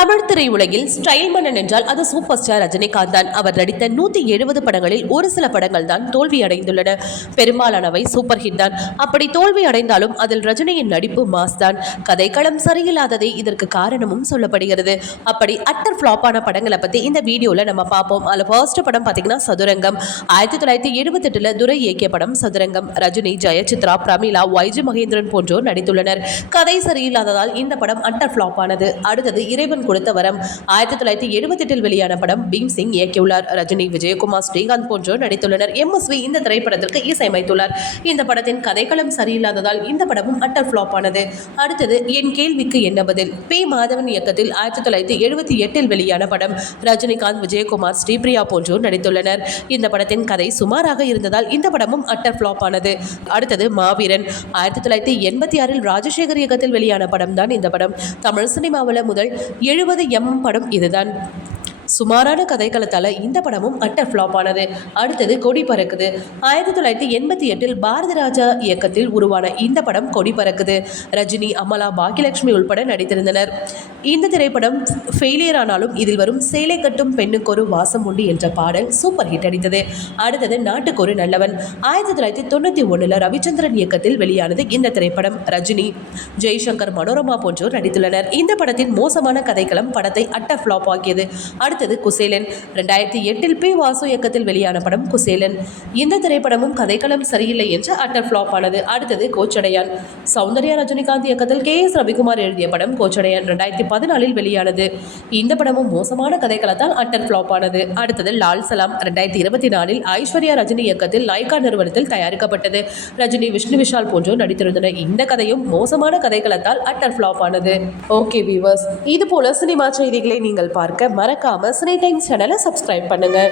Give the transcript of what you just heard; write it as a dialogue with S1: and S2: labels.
S1: தமிழ் திரையுலகில் ஸ்டைல் மன்னன் என்றால் அது சூப்பர் ஸ்டார் ரஜினிகாந்த் தான். அவர் நடித்த நூத்தி எழுபது படங்களில் ஒரு சில படங்கள் தான் தோல்வி அடைந்துள்ளன. பெரும்பாலானவை சூப்பர் ஹிட் தான். அப்படி தோல்வி அடைந்தாலும் அதில் ரஜினியின் நடிப்பு மாஸ் தான். கதைக்களம் சரியில்லாததே இதற்கு காரணமும் சொல்லப்படுகிறது. அப்படி அட்டர் ஃபிளாப்பான படங்களை பத்தி இந்த வீடியோல நம்ம பார்ப்போம். அதுல ஃபர்ஸ்ட் படம் பாத்தீங்கன்னா சதுரங்கம். ஆயிரத்தி தொள்ளாயிரத்தி எழுபத்தெட்டில் துரை இயக்கிய படம் சதுரங்கம். ரஜினி ஜெயசித்ரா பிரமிளா வைஜு மகேந்திரன் போன்றோர் நடித்துள்ளனர். கதை சரியில்லாததால் இந்த படம் அட்டர் ஃபிளாப் ஆனது. அடுத்தது இறைவன் கொடுத்த வரம். ஆயிரத்தி தொள்ளாயிரத்தி எழுபத்தி எட்டில் வெளியான படம் பீம் சிங் இயக்கியுள்ளார். ரஜினி விஜயகுமார் ஸ்ரீகாந்த் போன்றோர் நடித்துள்ளனர். எம்எஸ்வி இந்த திரைப்படத்திற்கு இசையமைத்துள்ளார். இந்த படத்தின் கதைக்களம் சரியில்லாததால் இந்த படமும் அட்டர் ஃபிளாப் ஆனது. அடுத்தது என் கேள்விக்கு என்ன பதில்? பி. மாதவன் இயக்கத்தில் ஆயிரத்தி தொள்ளாயிரத்தி எழுபத்தி எட்டில் வெளியான படம் ரஜினிகாந்த் விஜயகுமார் ஸ்ரீபிரியா போன்றோர் நடித்துள்ளனர். இந்த படத்தின் கதை சுமாராக இருந்ததால் இந்த படமும் அட்டர் ஃபிளாப் ஆனது. அடுத்தது மாவீரன். ஆயிரத்தி தொள்ளாயிரத்தி எண்பத்தி ஆறில் ராஜசேகர் இயக்கத்தில் வெளியான படம் தான் இந்த படம். தமிழ் சினிமாவில் முதல் எழுபது எம் படம் இதுதான். சுமாரான கதைக்களத்தால் இந்த படமும் அட்ட ஃப்ளாப் ஆனது. அடுத்தது கொடி பறக்குது. ஆயிரத்தி தொள்ளாயிரத்தி எண்பத்தி எட்டில் பாரதி ராஜா இயக்கத்தில் உருவான இந்த படம் கொடி பறக்குது. ரஜினி அமலா பாக்கியலட்சுமி உள்பட நடித்திருந்தனர். இந்த திரைப்படம் ஃபெயிலியர் ஆனாலும் இதில் வரும் சேலை கட்டும் பெண்ணுக்கொரு வாசம் உண்டு என்ற பாடல் சூப்பர் ஹிட் அடித்தது. அடுத்தது நாட்டுக்கொரு நல்லவன். ஆயிரத்தி தொள்ளாயிரத்தி தொண்ணூற்றி ஒன்றில் ரவிச்சந்திரன் இயக்கத்தில் வெளியானது இந்த திரைப்படம். ரஜினி ஜெய்சங்கர் மனோரமா போன்றோர் நடித்துள்ளனர். இந்த படத்தின் மோசமான கதைக்களம் படத்தை அட்ட ஃப்ளாப் ஆக்கியது. அடுத்தது குசேலன். ரெண்டாயிரத்தி எட்டில் பி வாசு இயக்கத்தில் வெளியான படம் குசேலன். இந்த திரைப்படமும் கதைக்களம் சரியில்லை என்று அட்டர் ஃப்ளாப் ஆனது. அடுத்தது கோச்சடையான். சௌந்தர்யா ரஜினிகாந்த் இயக்கத்தில் கே எஸ் ரவிக்குமார் எழுதிய படம் கோச்சடையான் ரெண்டாயிரத்தி பதினாலில் வெளியானது. இந்த படமும் மோசமான கதைக்களத்தால் அட்டர் ஃப்ளாப் ஆனது. அடுத்தது லால் சலாம் ரெண்டாயிரத்தி இருபத்தி நாலில் ஐஸ்வர்யா ரஜினி இயக்கத்தில் லைகா நிறுவனத்தில் தயாரிக்கப்பட்டது. ரஜினி விஷ்ணு விஷால் போன்றோர் நடித்திருந்தனர். இந்த கதையும் மோசமான கதைக்களத்தால் அட்டர் ஃப்ளாப் ஆனது. ஓகே வீவர்ஸ் இது போல சினிமா செய்திகளை நீங்கள் பார்க்க மறக்காம சினி டைம் சேனலை சப்ஸ்கிரைப் பண்ணுங்கள்